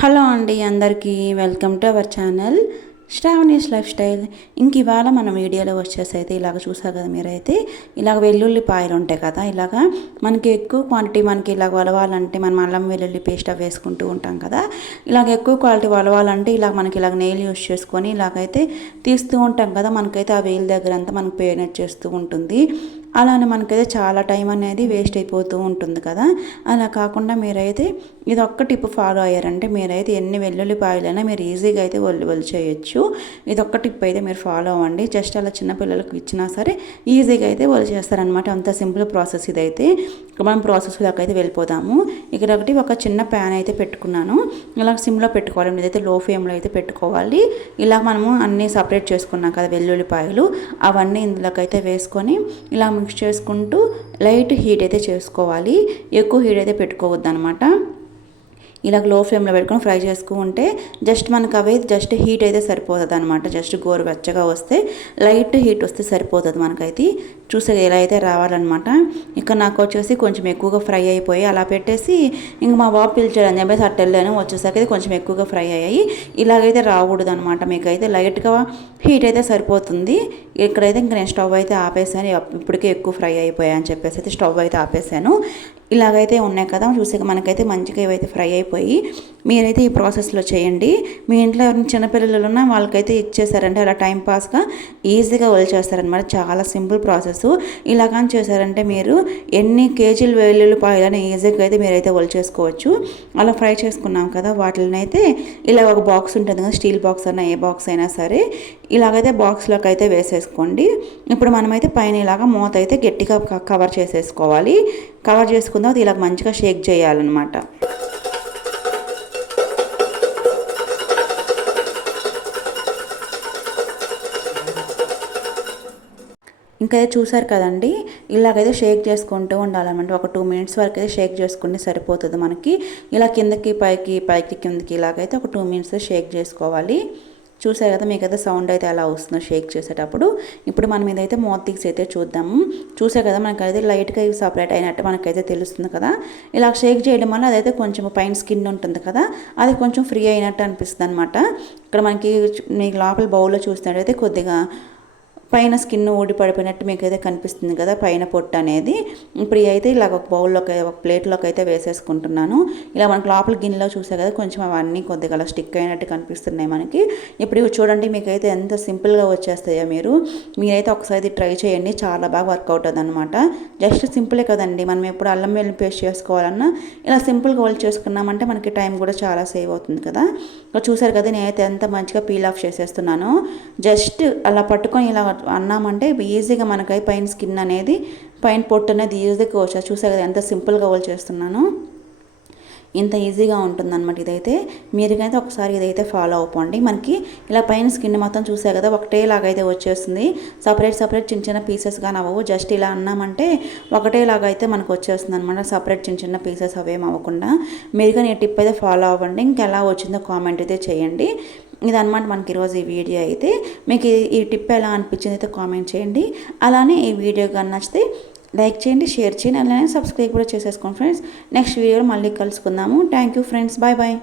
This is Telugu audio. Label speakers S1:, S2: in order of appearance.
S1: హలో అండి అందరికీ welcome to our channel Sravani's lifestyle. ఇంక ఇవాళ మన వీడియోలో వచ్చేసి అయితే ఇలాగ చూసారు కదా మీరైతే ఇలాగ వెల్లుల్లిపాయలు ఉంటాయి కదా ఇలాగ మనకి ఎక్కువ క్వాంటిటీ మనకి ఇలాగ వలవాలంటే మనం అల్లం వెల్లుల్లి పేస్ట్ అవి వేసుకుంటూ ఉంటాం కదా ఇలాగ ఎక్కువ క్వాలిటీ వలవాలంటే ఇలాగ మనకి ఇలాగ నెయిల్ యూస్ చేసుకొని ఇలాగైతే తీస్తూ ఉంటాం కదా మనకైతే ఆ వేలు దగ్గర అంతా మనకు పేనట్ చేస్తూ ఉంటుంది. అలానే మనకైతే చాలా టైం అనేది వేస్ట్ అయిపోతూ ఉంటుంది కదా. అలా కాకుండా మీరైతే ఇది ఒక్క టిప్ ఫాలో అయ్యారంటే మీరైతే ఎన్ని వెల్లుల్లిపాయలైనా మీరు ఈజీగా అయితే ఒళ్ళు ఒళ్ళు చేయొచ్చు. ఇది ఒక్క టిప్ అయితే మీరు ఫాలో అవ్వండి. జస్ట్ అలా చిన్నపిల్లలకు ఇచ్చినా సరే ఈజీగా అయితే ఒళ్ళు చేస్తారనమాట అంత సింపుల్ ప్రాసెస్ ఇదైతే. మనం ప్రాసెస్ దాకా అయితే వెళ్ళిపోతాము ఇక్కడ ఒకటి ఒక చిన్న ప్యాన్ అయితే పెట్టుకున్నాను. ఇలా సిమ్లో పెట్టుకోవాలి. ఇదైతే లో ఫ్లేమ్లో అయితే పెట్టుకోవాలి. ఇలా మనము అన్నీ సపరేట్ చేసుకున్నాం కదా వెల్లుల్లిపాయలు. అవన్నీ ఇందులోకైతే వేసుకొని ఇలా మిక్స్ చేసుకుంటూ లైట్ హీట్ అయితే చేసుకోవాలి. ఎక్కువ హీట్ అయితే పెట్టుకోవద్దు అనమాట ఇలా లో ఫ్లేమ్లో పెట్టుకొని ఫ్రై చేసుకుంటే జస్ట్ మనకు అవి జస్ట్ హీట్ అయితే సరిపోతుంది అనమాట జస్ట్ గోరు వెచ్చగా వస్తే లైట్ హీట్ వస్తే సరిపోతుంది మనకైతే. చూసే ఎలా అయితే రావాలన్నమాట. ఇక నాకు వచ్చేసి కొంచెం ఎక్కువగా ఫ్రై అయిపోయి అలా పెట్టేసి ఇంక మా బాబు పిలిచాడు అని చెప్పేసి అట్ట వెళ్ళాను. వచ్చేసరికి కొంచెం ఎక్కువగా ఫ్రై అయ్యాయి. ఇలాగైతే రాకూడదు అనమాట మీకు అయితే లైట్గా హీట్ అయితే సరిపోతుంది. ఇక్కడైతే ఇంక నేను స్టవ్ అయితే ఆపేసాను. ఇప్పటికే ఎక్కువ ఫ్రై అయిపోయాయి అని చెప్పేసి అయితే స్టవ్ అయితే ఆపేసాను. ఇలాగైతే ఉన్నాయి కదా చూసాక మనకైతే మంచిగా ఇవైతే ఫ్రై అయిపోయి మీరైతే ఈ ప్రాసెస్లో చేయండి. మీ ఇంట్లో ఎవరైనా చిన్నపిల్లలు ఉన్నా వాళ్ళకైతే ఇచ్చేసారంటే అలా టైం పాస్గా ఈజీగా వదిలేస్తారనమాట చాలా సింపుల్ ప్రాసెస్ ఇలా కానీ చేశారంటే మీరు ఎన్ని కేజీలు వెల్లుల్లిపాయలని ఈజీగా అయితే మీరైతే చేసుకోవచ్చు అలా ఫ్రై చేసుకున్నాం కదా వాటిని అయితే ఇలా ఒక బాక్స్ ఉంటుంది కదా స్టీల్ బాక్స్ అయినా ఏ బాక్స్ అయినా సరే ఇలాగైతే బాక్స్లోకి అయితే వేసేసుకోండి. ఇప్పుడు మనమైతే పైన ఇలాగ మూత అయితే గట్టిగా కవర్ చేసేసుకోవాలి. కవర్ చేసుకున్న తర్వాత ఇలా మంచిగా షేక్ చేయాలన్నమాట. ఇంకా చూసారు కదండి ఇలాగైతే షేక్ చేసుకుంటూ ఉండాలన్నమాట. ఒక టూ మినిట్స్ వరకు అయితే షేక్ చేసుకుంటే సరిపోతుంది మనకి. ఇలా కిందకి పైకి పైకి కిందకి ఇలాగైతే ఒక టూ మినిట్స్ షేక్ చేసుకోవాలి. చూసారు కదా మీకు అయితే సౌండ్ అయితే అలా వస్తుందో షేక్ చేసేటప్పుడు. ఇప్పుడు మనం ఇదైతే మోత్ తీసి అయితే చూద్దాము. చూసే కదా మనకైతే లైట్గా సపరేట్ అయినట్టు మనకైతే తెలుస్తుంది కదా. ఇలా షేక్ చేయడం వల్ల అదైతే కొంచెం పైన స్కిన్ ఉంటుంది కదా అది కొంచెం ఫ్రీ అయినట్టు అనిపిస్తుంది అనమాట ఇక్కడ మనకి మీకు లోపల బౌల్లో చూసినట్టయితే కొద్దిగా పైన స్కిన్ ఊడి పడిపోయినట్టు మీకు అయితే కనిపిస్తుంది కదా పైన పొట్టు అనేది. ఇప్పుడు అయితే ఇలా ఒక బౌల్లోకి ఒక ప్లేట్లోకి అయితే వేసేసుకుంటున్నాను. ఇలా మనకు లోపల గిన్నెలో చూసే కదా కొంచెం అవన్నీ కొద్దిగా అలా స్టిక్ అయినట్టు కనిపిస్తున్నాయి మనకి. ఇప్పుడు చూడండి మీకైతే ఎంత సింపుల్గా వచ్చేస్తాయో మీరు. మీరైతే ఒకసారి ట్రై చేయండి చాలా బాగా వర్కౌట్ అవుతుంది అనమాట జస్ట్ సింపులే కదండి మనం ఎప్పుడు అల్లం వెల్లి పేస్ట్ చేసుకోవాలన్నా ఇలా సింపుల్గా వాళ్ళు చేసుకున్నామంటే మనకి టైం కూడా చాలా సేవ్ అవుతుంది కదా. చూసారు కదా నేనైతే ఎంత మంచిగా పీల్ ఆఫ్ చేసేస్తున్నాను. జస్ట్ అలా పట్టుకొని ఇలా అన్నామంటే ఈజీగా మనకై పైన స్కిన్ అనేది పైన పొట్టు అనేది ఈజీగా వచ్చా చూసా కదా ఎంత సింపుల్గా వాళ్ళు చేస్తున్నాను. ఇంత ఈజీగా ఉంటుందన్నమాట ఇదైతే. మీరుకైతే ఒకసారి ఇదైతే ఫాలో అవ్వండి. మనకి ఇలా పైన స్కిన్ మొత్తం చూసే కదా ఒకటేలాగైతే వచ్చేస్తుంది. సపరేట్ సపరేట్ చిన్న చిన్న పీసెస్ కానీ అవ్వవు జస్ట్ ఇలా అన్నామంటే ఒకటేలాగా అయితే మనకు వచ్చేస్తుంది అనమాట సపరేట్ చిన్న చిన్న పీసెస్ అవేం అవ్వకుండా. మీరు కానీ టిప్ అయితే ఫాలో అవ్వండి. ఇంకెలా వచ్చిందో కామెంట్ అయితే చేయండి. ఇదనమాట మనకి ఈరోజు ఈ వీడియో అయితే. మీకు ఈ టిప్ ఎలా అనిపించింది అయితే కామెంట్ చేయండి. అలానే ఈ వీడియో కానీ నచ్చితే లైక్ చేయండి షేర్ చేయండి అలానే సబ్స్క్రైబ్ కూడా చేసేసుకోండి ఫ్రెండ్స్. నెక్స్ట్ వీడియోలో మళ్ళీ కలుసుకుందాము. Thank you friends. Bye bye.